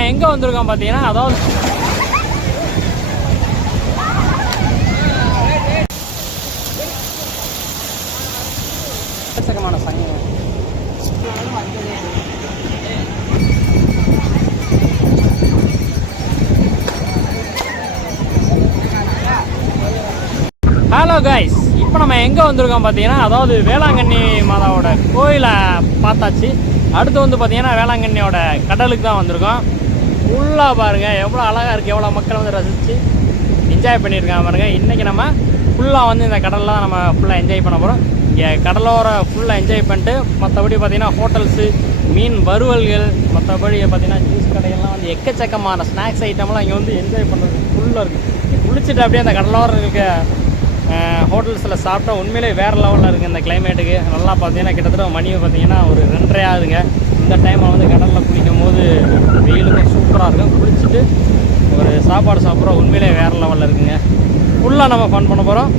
நம்ம எங்கே வந்திருக்கோம் பார்த்தீங்கன்னா அதாவது ஹலோ கைஸ் இப்போ நம்ம எங்கே வந்திருக்கோம் பார்த்தீங்கன்னா அதாவது வேளாங்கண்ணி மாதாவோட கோயிலை பார்த்தாச்சு. அடுத்து வந்து பார்த்தீங்கன்னா வேளாங்கண்ணியோட கடலுக்கு தான் வந்திருக்கோம். ஃபுல்லாக பாருங்கள் எவ்வளோ அழகாக இருக்குது எவ்வளோ மக்கள் வந்து ரசித்து என்ஜாய் பண்ணியிருக்காங்க பாருங்கள் இன்றைக்கி நம்ம ஃபுல்லாக வந்து இந்த கடலில் தான் நம்ம ஃபுல்லாக என்ஜாய் பண்ண போகிறோம் இங்கே கடலோர ஃபுல்லாக என்ஜாய் பண்ணிட்டு மற்றபடி பார்த்தீங்கன்னா ஹோட்டல்ஸு மீன் வறுவல்கள் மற்றபடி பார்த்தீங்கன்னா ஜூஸ் கடைகள்லாம் வந்து எக்கச்சக்கமான ஸ்நாக்ஸ் ஐட்டம்லாம் இங்கே வந்து என்ஜாய் பண்ணுறது ஃபுல்லாக இருக்குது குளிச்சுட்டு அப்படியே அந்த கடலோரம் இருக்க ஹோட்டல்ஸில் சாப்பிட்டா உண்மையிலே வேறு லெவலில் இருக்குது இந்த கிளைமேட்டுக்கு நல்லா பார்த்தீங்கன்னா கிட்டத்தட்ட மணி பார்த்தீங்கன்னா ஒரு ரெண்டரை ஆகுதுங்க. இந்த டைமில் வந்து கடலில் குளிக்கும் போது வெயிலுக்கும் சூப்பராக இருக்கும். குளிச்சுட்டு ஒரு சாப்பாடு சாப்பிட்றோம். உண்மையிலே வேறு லெவலில் இருக்குங்க. ஃபுல்லாக நம்ம ஃபன் பண்ண போகிறோம்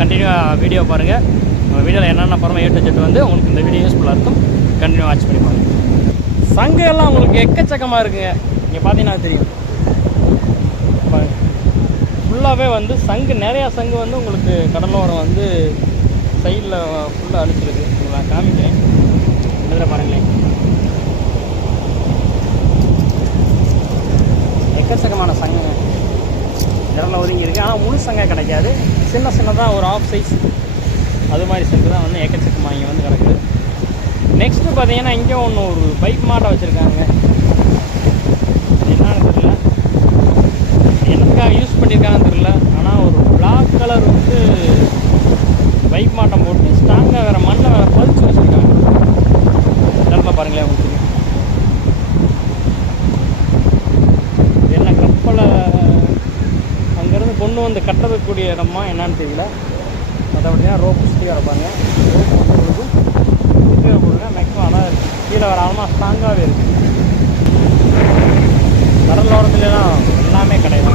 கண்டினியூவாக வீடியோ பாருங்கள் நம்ம வீடியோவில் என்னென்ன பரம ஏட்டு வந்து உங்களுக்கு இந்த வீடியோ யூஸ்ஃபுல்லாக இருக்கும். கண்டினியூ வாட்ச் பண்ணி பாருங்கள் சங்கு எல்லாம் உங்களுக்கு எக்கச்சக்கமாக இருக்குங்க. இங்கே பார்த்தீங்கன்னா தெரியும். ஃபுல்லாகவே வந்து சங்கு நிறையா சங்கு வந்து உங்களுக்கு கடலோரம் வந்து சைடில் ஃபுல்லாக அழிச்சிருக்கு. நான் காமிக்கிறேன். இதில் பாருங்களேன் எக்கச்சக்கமான சங்கங்க இடம்ல ஒதுங்கி இருக்கு. ஆனால் முழு சங்க கிடைக்காது. சின்ன சின்னதாக ஒரு ஆஃப் சைஸ் அது மாதிரி சங்கு தான் வந்து எக்கச்சக்கமாக இங்கே வந்து கிடக்குது. நெக்ஸ்ட்டு பார்த்தீங்கன்னா இங்கே ஒன்று ஒரு பைப் மாட்டை வச்சுருக்காங்க. என்னன்னு தெரியல. என்னத்துக்காக யூஸ் பண்ணியிருக்காங்கன்னு தெரியல. ஆனால் ஒரு பிளாக் கலர் வந்து பைப் மாட்டம் போட்டு ஸ்ட்ராங்காக வேறு மண்ணில் வேறு பழுத்து பாருங்களேன் உங்களுக்கு. தெரியும். என்ன கப்பலை அங்கேருந்து கொண்டு வந்து கட்டக்கூடிய இடமா என்னன்னு தெரியல. மற்றபடினா ரோப் சுற்றி வரப்பாங்க ரோப் போட்டு சுற்றி போடுங்க மேக்ஸிமம் அதான் இருக்குது கீழே வர ஆழமாக ஸ்ட்ராங்காகவே இருக்குது கடலோரத்துலலாம் எல்லாமே கிடையாது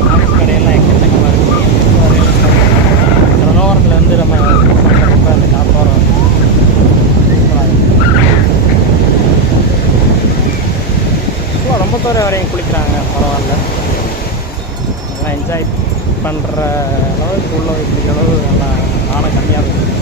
ஸ்நாக்ஸ் கடையெல்லாம் எக்கச்சக்கமாக இருக்குது கடலோரத்தில் வந்து நம்ம சாப்பிட்றப்ப அந்த காத்தோரம் சூப்பராக இருக்குது சும்மா ரொம்ப தூரம் வரையும் குளிக்கிறாங்க பரவாயில்ல நல்லா என்ஜாய் பண்ணுற அளவுக்கு உள்ள வைக்கிற அளவு நல்லா ஆனால் கம்மியாக இருக்கும்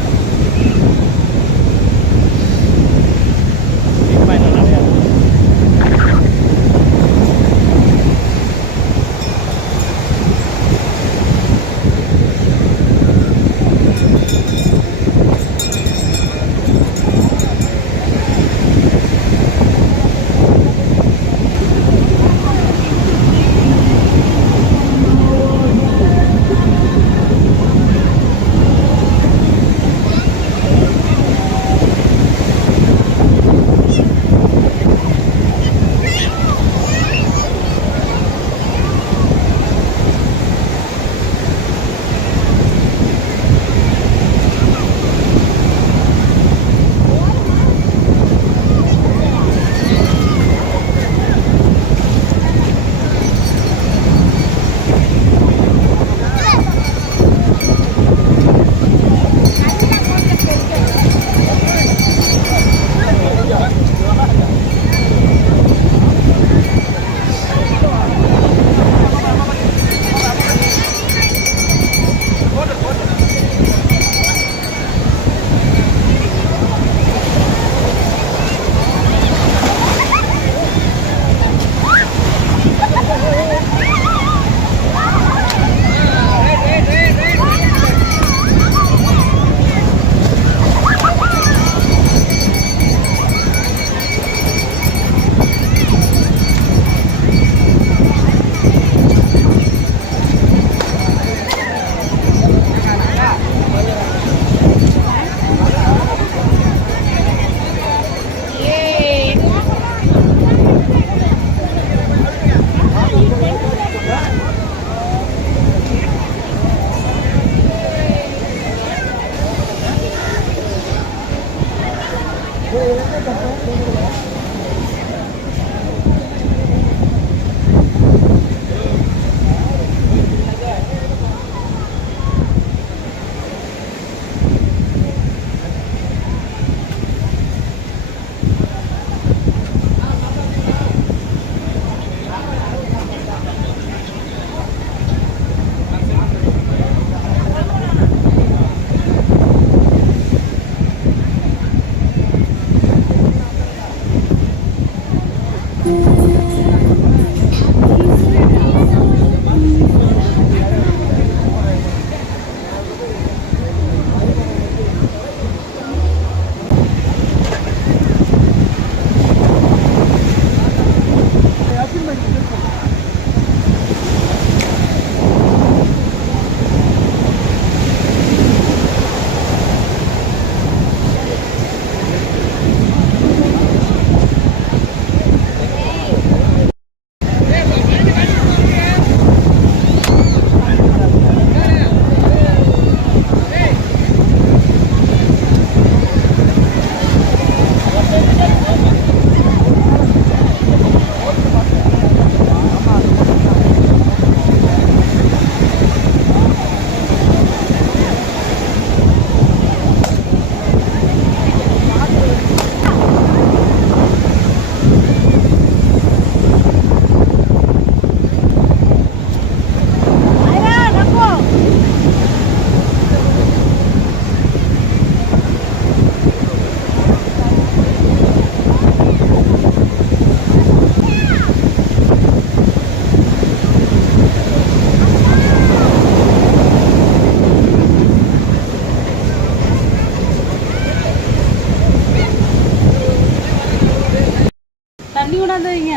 தண்ணி வைங்க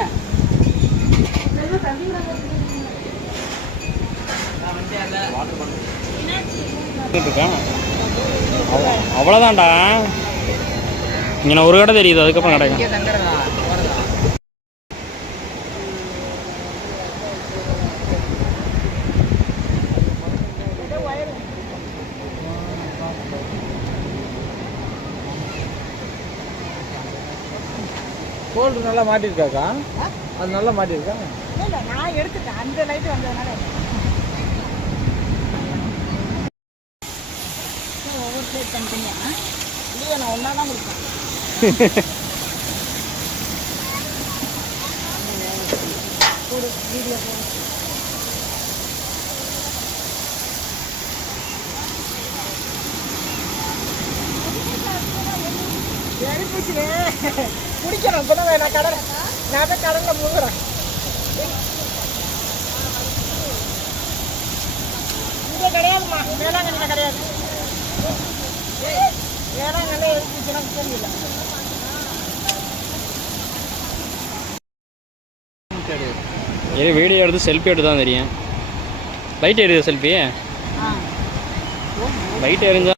அவ்வளோதான்டா இங்கே ஒரு கடை தெரியுது அதுக்கப்புறம் கிடைக்கும் கோல்டு நல்லா மாட்டிருக்காக்கா? அது நல்லா மாட்டிருக்கா? இல்லை நான் எடுத்துட்டேன். அந்த லைட் வந்ததுனால ஒவ்வொரு பிளேட் இல்லையா நான் ஒன்றா தான் கொடுப்பேன் வீடியோ போடு சரி போச்சுலே குடிக்கிறேன் கூட நான் கடல். நான் தான் கடலில் முழுகிறேன். இங்கே கிடையாதும்மா. வேளாங்கண்ணியில் கிடையாது. வேளாங்கண்ணி இருந்துச்சுன்னா தெரியல. இது வீடியோ எடுத்து செல்ஃபி எடுத்து தான் தெரியும். லைட் எரியுது செல்ஃபி லைட் எரிஞ்சா